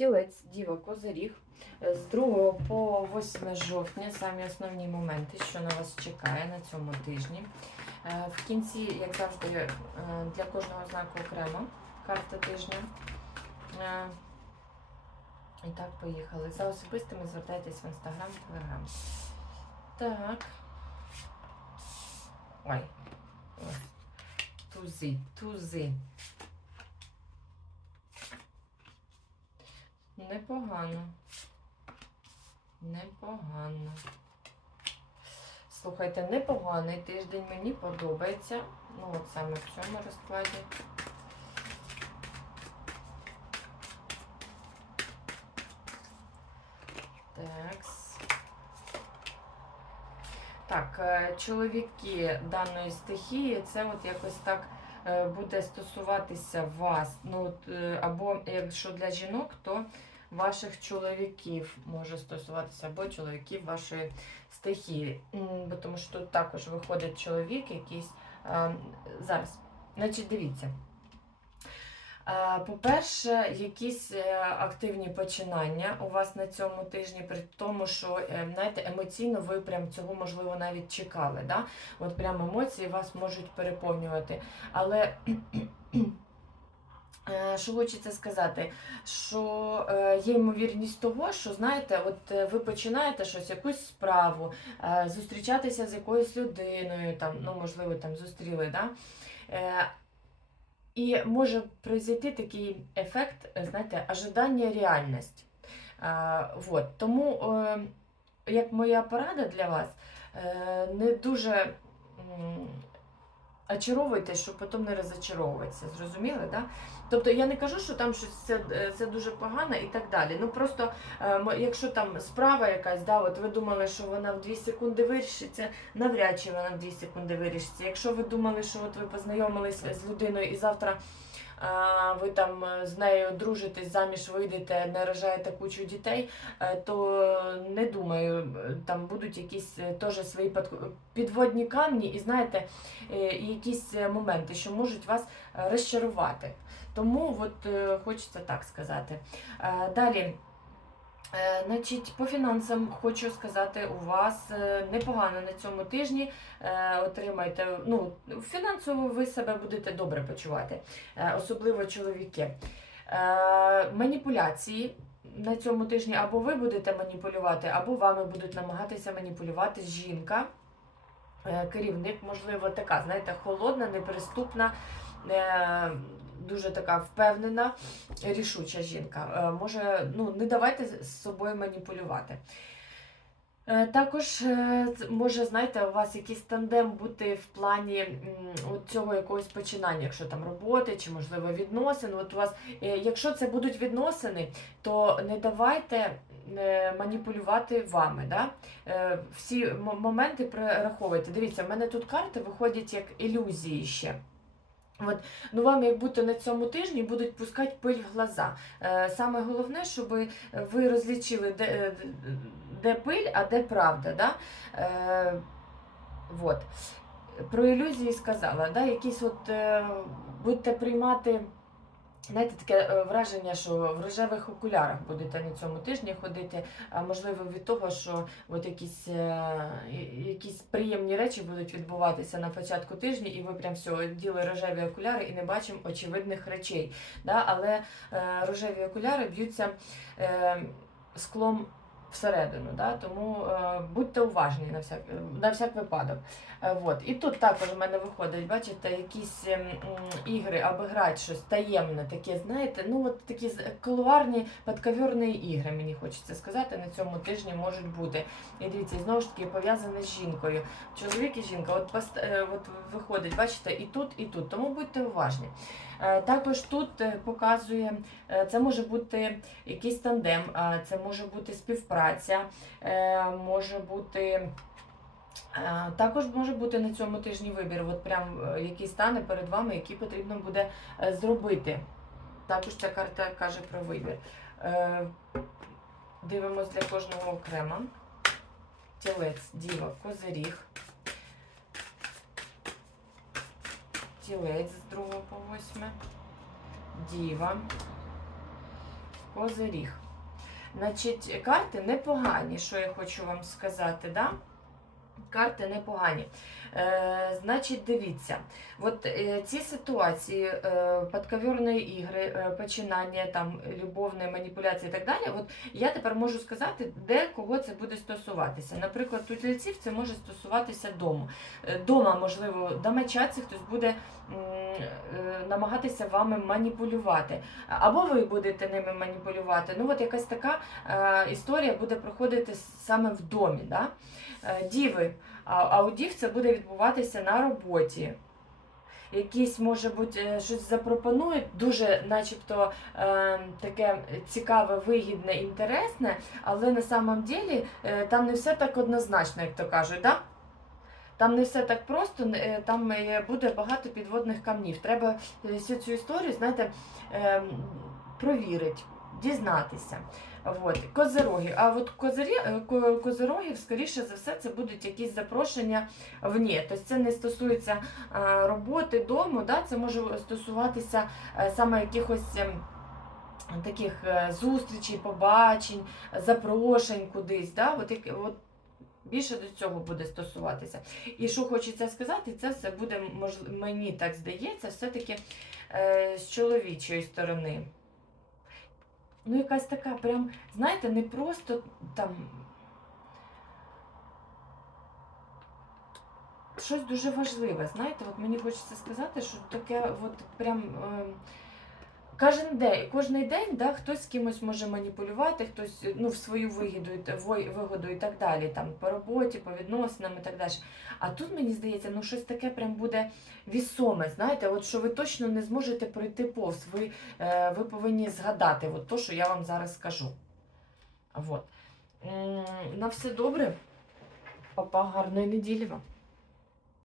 Тілець, діва, козиріг. З 2 по 8 жовтня самі основні моменти, що на вас чекає на цьому тижні. Е, В кінці, як завжди, е, для кожного знаку окремо карта тижня. Е, І так, поїхали. За особистими звертайтесь в інстаграм, телеграм. Так. Ой. Тузи, тузи. Непогано. Непогано. Слухайте, непоганий тиждень мені подобається. Ну, от саме в цьому розкладі. Такс. Так, е, чоловіки даної стихії, це от якось так е, буде стосуватися вас. Ну, е, або якщо для жінок, то ваших чоловіків може стосуватися, або чоловіків вашої стихії. Бо тому що тут також виходить чоловік якийсь. Зараз, значить, дивіться. По-перше, якісь е, активні починання у вас на цьому тижні, при тому, що е, знаєте, емоційно ви прям цього можливо навіть чекали. Да? От прям емоції вас можуть переповнювати. Але що хочеться сказати, що е, є ймовірність того, що знаєте, от е, ви починаєте щось, якусь справу, е, зустрічатися з якоюсь людиною, там, ну можливо, там зустріли. Да? Е, і може произойти такий ефект, е, знаєте, ожидання реальність. Вот. Тому, е, як моя порада для вас, е, не дуже м, очаровуйтесь, щоб потім не розочаровуватися. Зрозуміли? Да? Тобто я не кажу, що там щось це, е, це дуже погано і так далі. Ну просто е, якщо там справа якась, да, от ви думали, що вона в 2 секунди вирішиться, навряд чи вона в 2 секунди вирішиться. Якщо ви думали, що от ви познайомилися з людиною і завтра ви там е, з нею дружитесь, заміж вийдете, нарожаєте кучу дітей, е, то не думаю, е, там будуть якісь теж свої підводні камні, і знаєте, якісь моменти, що можуть вас розчарувати. Тому от хочеться так сказати. Далі. Е, Значить, по фінансам хочу сказати, у вас е, непогано на цьому тижні е, отримаєте. Ну, фінансово ви себе будете добре почувати, особливо чоловіки. Маніпуляції на цьому тижні або ви будете маніпулювати, або вами будуть намагатися маніпулювати жінка. Керівник, можливо, така, знаєте, холодна, неприступна, дуже така впевнена, рішуча жінка. Е, Може, ну, не давайте з собою маніпулювати. Е, Також е, може, знаєте, у вас якийсь тандем бути в плані от цього якогось починання, якщо там роботи чи, можливо, відносин. От у вас, якщо це будуть відносини, то не давайте маніпулювати вами. Да? Всі моменти прораховуйте. Дивіться, в мене тут карти виходять як ілюзії ще. От, ну вам як будто на цьому тижні будуть пускати пиль в глаза. Е, Саме головне, щоб ви розлічили, де, е, де пиль, а де правда. Да? Е, от. Про ілюзії сказала, да? якісь от е, будете приймати. Знаєте, таке е, враження, що в рожевих окулярах будете на цьому тижні ходити, можливо від того, що от якісь, е, якісь приємні речі будуть відбуватися на початку тижня, і ви прям все діли рожеві окуляри і не бачимо очевидних речей. Да? Але е, рожеві окуляри б'ються е, склом всередину, да? тому е, будьте уважні на всяк, на всяк випадок. Е, вот. І тут також в мене виходить, бачите, якісь ем, м, ігри або грати щось таємне, таке, знаєте, ну от такі колуарні подковірні ігри, мені хочеться сказати, на цьому тижні можуть бути. І дивіться, знову ж таки пов'язане з жінкою. Чоловік і жінка, от, е, от виходить, бачите, і тут, і тут. Тому будьте уважні. Е, Також тут е, показує, е, це може бути якийсь тандем, це може бути співпраця, може бути. Також може бути на цьому тижні вибір, от прям який стане перед вами, який потрібно буде зробити. Також ця карта каже про вибір. Дивимось для кожного окремо. Тілець, діва, козиріг. Тілець з 2 по 8. Діва. козиріг. Значить, карти непогані, що я хочу вам сказати, да? Карти непогані. Е, значить, дивіться, от е, ці ситуації, е, подковірної ігри, е, починання, там, любовної маніпуляції і так далі, от я тепер можу сказати, де кого це буде стосуватися. Наприклад, у тільців це може стосуватися дому. Е, Дома, можливо, домочадці хтось буде е, намагатися вами маніпулювати. Або ви будете ними маніпулювати. Ну, от якась така е, історія буде проходити саме в домі. Да? Е, Діви, а, а у дів це буде відбуватися на роботі. Якісь, може бути, е, щось запропонують, дуже начебто е, таке цікаве, вигідне, інтересне, але на самом ділі е, там не все так однозначно, як то кажуть. Да? Там не все так просто, е, там е, буде багато підводних камнів. Треба е, всю цю історію, знаєте, е, провірити, дізнатися. От. Козироги. А от козирі, е, козирогів, скоріше за все, це будуть якісь запрошення вні. Тобто це не стосується е, роботи, дому, да? це може стосуватися е, саме якихось. ем, Таких зустрічей, побачень, запрошень кудись. Да? От, от більше до цього буде стосуватися. І що хочеться сказати, це все буде, мені так здається, все-таки з чоловічої сторони. Ну, якась така, прям, знаєте, не просто там. Щось дуже важливе, знаєте, от мені хочеться сказати, що таке, от прям е, кожен день, кожний день да, хтось з кимось може маніпулювати, хтось ну, в свою вигоду, вигоду і так далі, там, по роботі, по відносинам і так далі. А тут, мені здається, ну щось таке прям буде вісоме, знаєте, от що ви точно не зможете пройти повз. Ви, е, ви повинні згадати от то, що я вам зараз скажу. Вот. На все добре. Папа, гарної неділі вам.